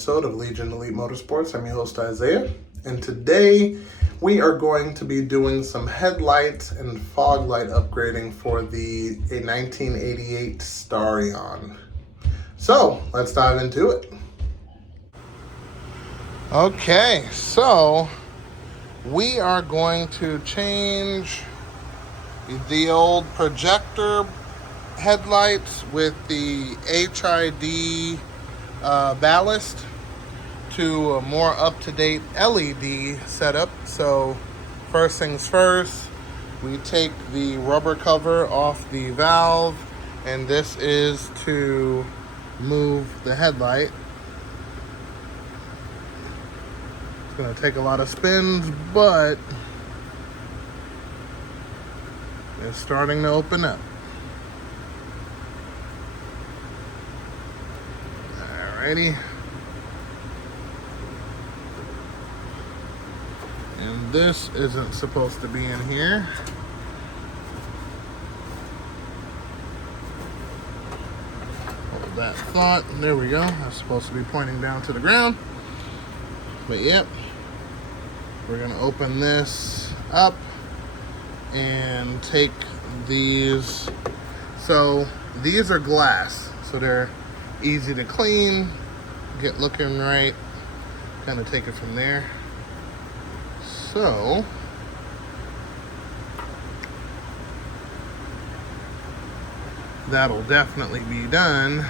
episode of Legion Elite Motorsports. I'm your host Isaiah, and today we are going to be doing some headlight and fog light upgrading for a 1988 Starion. So let's dive into it. Okay, so we are going to change the old projector headlights with the HID ballast to a more up-to-date LED setup. So first things first, we take the rubber cover off the valve, and this is to move the headlight. It's going to take a lot of spins, but it's starting to open up. Alrighty. And this isn't supposed to be in here. Hold that thought. There we go. That's supposed to be pointing down to the ground. But yep. We're going to open this up and take these. So these are glass. So they're easy to clean, get looking right, kind of take it from there. So that'll definitely be done.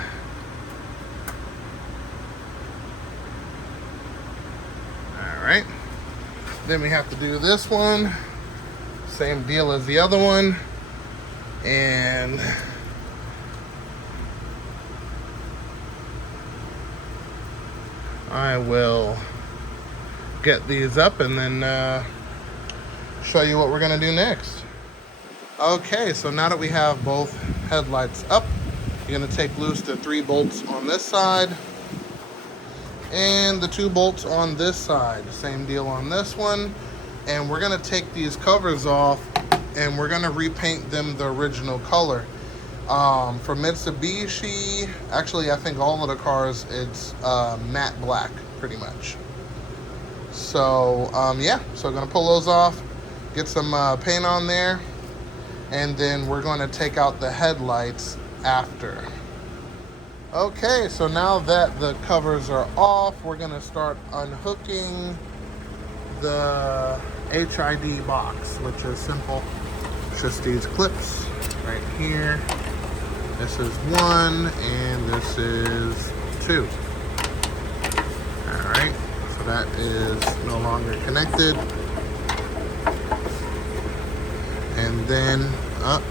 All right, then we have to do this one, same deal as the other one, and I will get these up and then show you what we're going to do next. Okay, so now that we have both headlights up, you're going to take loose the 3 bolts on this side and the 2 bolts on this side. Same deal on this one. And we're going to take these covers off and we're going to repaint them the original color. For Mitsubishi, actually I think all of the cars, it's matte black pretty much. So yeah, so I'm gonna pull those off, get some paint on there, and then we're going to take out the headlights after. Okay, so now that the covers are off, we're gonna start unhooking the HID box, which is simple. It's just these clips right here. This is 1 and this is 2. All right, so that is no longer connected. And then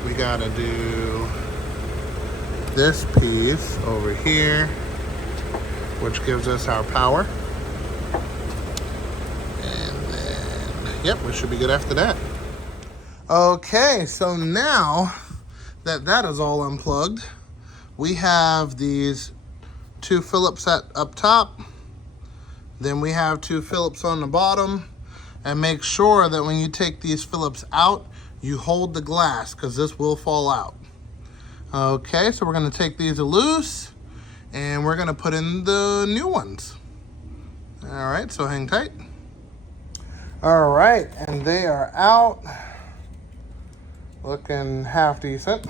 we gotta do this piece over here, which gives us our power. And then, yep, we should be good after that. Okay, so now that is all unplugged, we have these 2 Phillips up top, then we have 2 Phillips on the bottom, and make sure that when you take these Phillips out, you hold the glass because this will fall out. Okay, so we're going to take these loose and we're going to put in the new ones. All right, so hang tight. All right, and they are out. Looking half decent.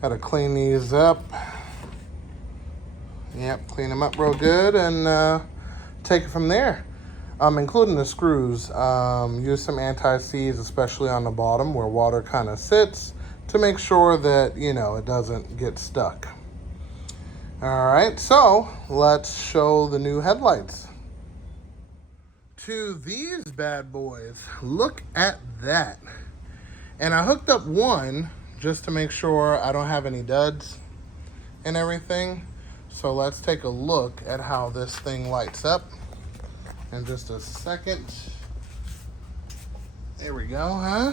Got to clean these up. Yep, clean them up real good and take it from there. Including the screws. Use some anti-seize, especially on the bottom where water kind of sits, to make sure that, you know, it doesn't get stuck. All right, so let's show the new headlights. To these bad boys, look at that. And I hooked up one just to make sure I don't have any duds and everything. So let's take a look at how this thing lights up in just a second. There we go, huh?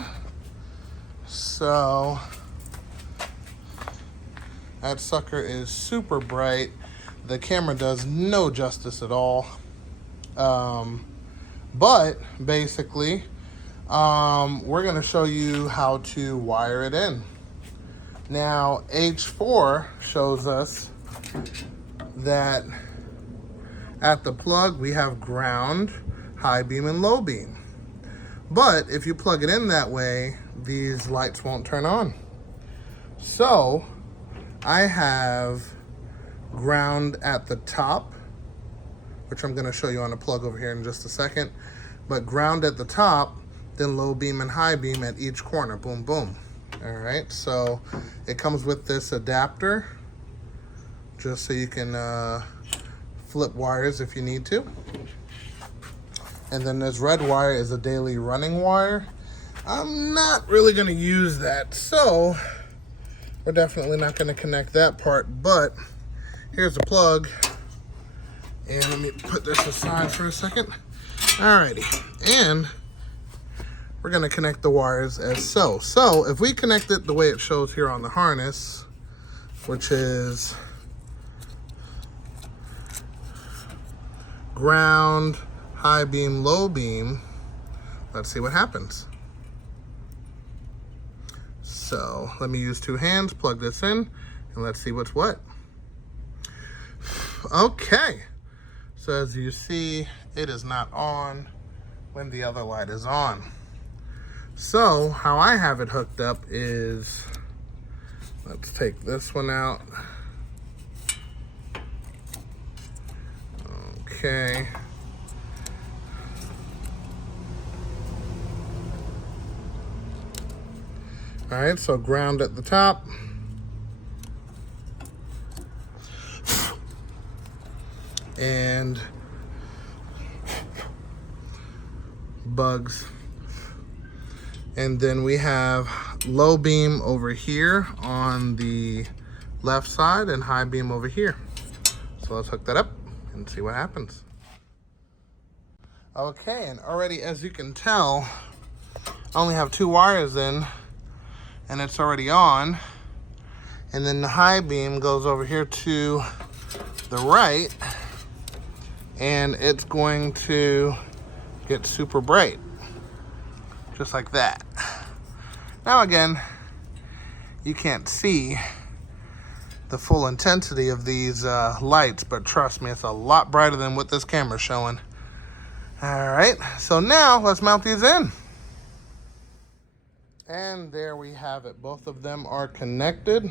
So that sucker is super bright. The camera does no justice at all. But basically, we're going to show you how to wire it in. Now, H4 shows us that at the plug, we have ground, high beam, and low beam. But if you plug it in that way, these lights won't turn on. So I have ground at the top, which I'm going to show you on a plug over here in just a second. But ground at the top, then low beam and high beam at each corner. Boom, boom. All right, so it comes with this adapter, just so you can flip wires if you need to. And then this red wire is a daily running wire. I'm not really going to use that, so we're definitely not going to connect that part. But here's the plug. And let me put this aside for a second. Alrighty, and we're going to connect the wires as so. So if we connect it the way it shows here on the harness, which is ground, high beam, low beam, let's see what happens. So let me use two hands, plug this in, and let's see what's what. Okay, so as you see, it is not on when the other light is on. So how I have it hooked up is, let's take this one out. Okay. All right, so ground at the top. And bugs. And then we have low beam over here on the left side and high beam over here. So let's hook that up and see what happens. Okay, and already as you can tell, I only have two wires in and it's already on. And then the high beam goes over here to the right and it's going to get super bright, just like that. Now again, you can't see the full intensity of these lights, but trust me, it's a lot brighter than what this camera's showing. All right, so now let's mount these in. And there we have it. Both of them are connected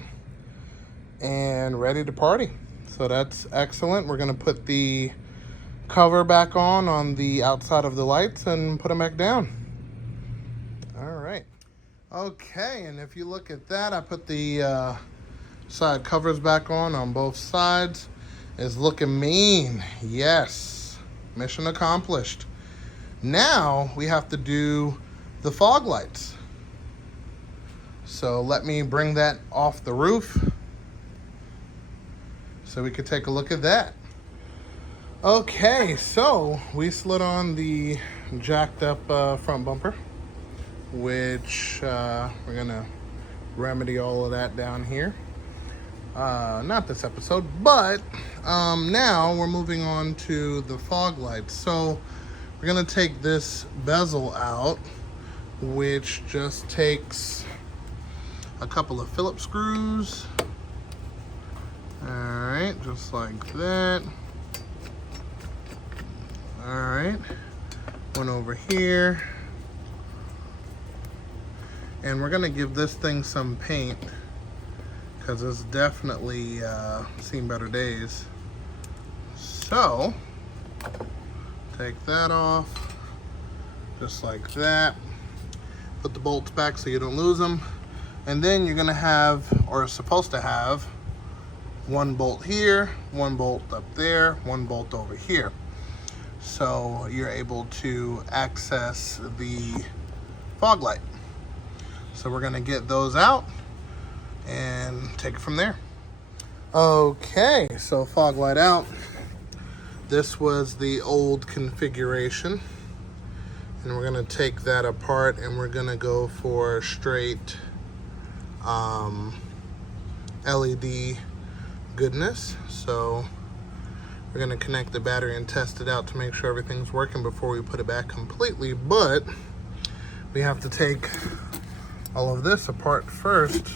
and ready to party. So that's excellent. We're gonna put the cover back on the outside of the lights and put them back down. All right. Okay, and if you look at that, I put the side covers back on both sides. It's looking mean. Yes, mission accomplished. Now we have to do the fog lights. So let me bring that off the roof so we could take a look at that. Okay, so we slid on the jacked up front bumper, which we're gonna remedy all of that down here. Not this episode, but now we're moving on to the fog lights. So we're gonna take this bezel out, which just takes a couple of Phillips screws. All right, just like that. All right, one over here. And we're gonna give this thing some paint because it's definitely seen better days. So, take that off, just like that. Put the bolts back so you don't lose them. And then you're gonna have, or supposed to have, one bolt here, one bolt up there, one bolt over here. So you're able to access the fog light. So we're gonna get those out and take it from there. Okay, so fog light out. This was the old configuration. And we're gonna take that apart and we're gonna go for straight LED goodness. So we're gonna connect the battery and test it out to make sure everything's working before we put it back completely, but we have to take all of this apart first.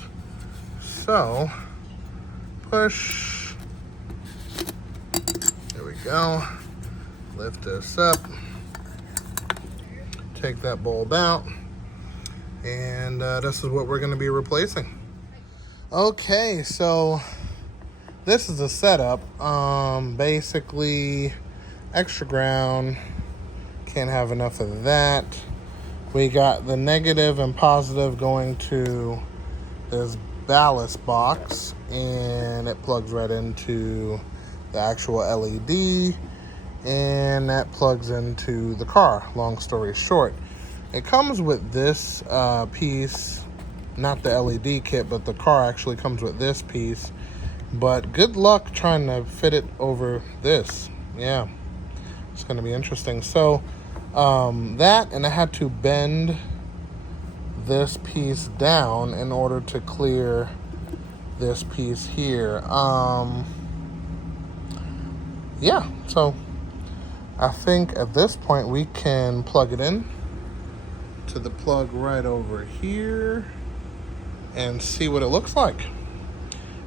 So push, there we go. Lift this up, take that bulb out, and this is what we're going to be replacing. Okay, so this is the setup. Basically, extra ground, can't have enough of that. We got the negative and positive going to this ballast box, and it plugs right into the actual LED, and that plugs into the car. Long story short, it comes with this piece, not the LED kit, but the car actually comes with this piece. But good luck trying to fit it over this. Yeah, it's going to be interesting. So that, and I had to bend this piece down in order to clear this piece here. Yeah, so I think at this point we can plug it in to the plug right over here and see what it looks like.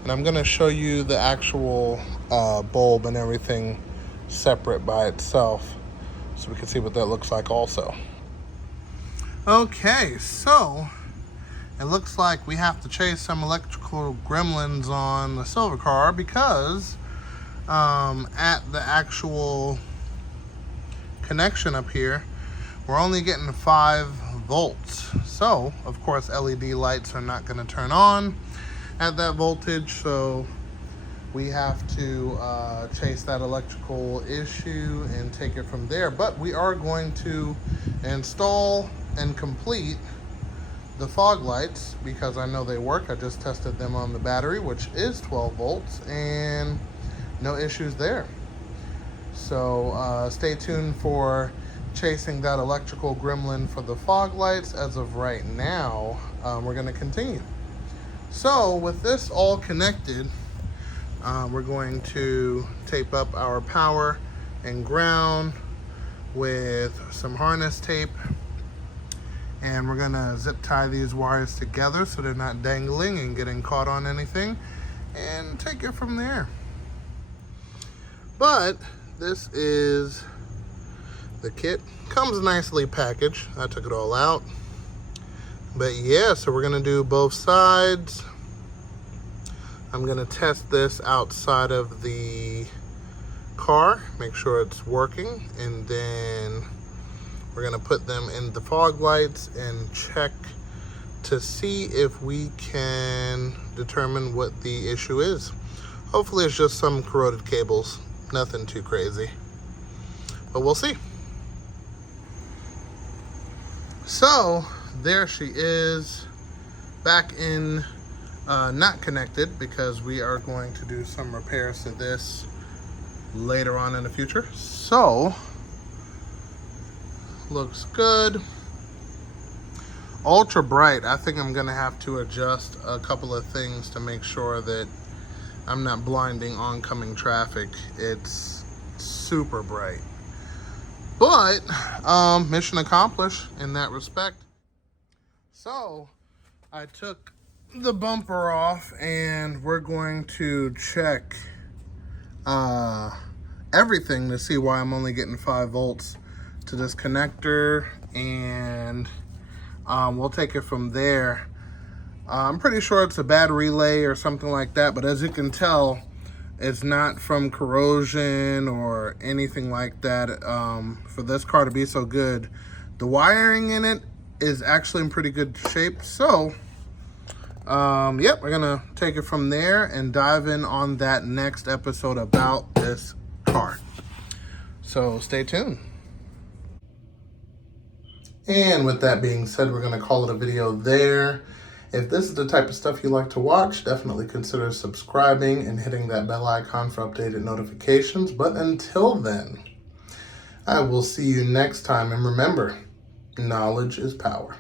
And I'm going to show you the actual bulb and everything separate by itself, so we can see what that looks like also. Okay, so it looks like we have to chase some electrical gremlins on the silver car, because at the actual connection up here, we're only getting 5 volts. So, of course, LED lights are not going to turn on at that voltage, so we have to chase that electrical issue and take it from there. But we are going to install and complete the fog lights, because I know they work. I just tested them on the battery, which is 12 volts, and no issues there. So stay tuned for chasing that electrical gremlin for the fog lights. As of right now, we're going to continue. So with this all connected, we're going to tape up our power and ground with some harness tape, and we're gonna zip tie these wires together so they're not dangling and getting caught on anything, and take it from there. But this is the kit. Comes nicely packaged. I took it all out. But yeah, so we're gonna do both sides. I'm gonna test this outside of the car, make sure it's working, and then we're gonna put them in the fog lights and check to see if we can determine what the issue is. Hopefully it's just some corroded cables, nothing too crazy, but we'll see. So there she is, back in not connected, because we are going to do some repairs to this later on in the future. So looks good. Ultra bright. I think I'm gonna have to adjust a couple of things to make sure that I'm not blinding oncoming traffic. It's super bright, but mission accomplished in that respect. So I took the bumper off, and we're going to check everything to see why I'm only getting 5 volts to this connector, and we'll take it from there. I'm pretty sure it's a bad relay or something like that, but as you can tell, it's not from corrosion or anything like that. For this car to be so good, the wiring in it is actually in pretty good shape. So yep, we're gonna take it from there and dive in on that next episode about this car. So stay tuned. And with that being said, we're gonna call it a video there. If this is the type of stuff you like to watch, definitely consider subscribing and hitting that bell icon for updated notifications. But until then, I will see you next time. And remember, knowledge is power.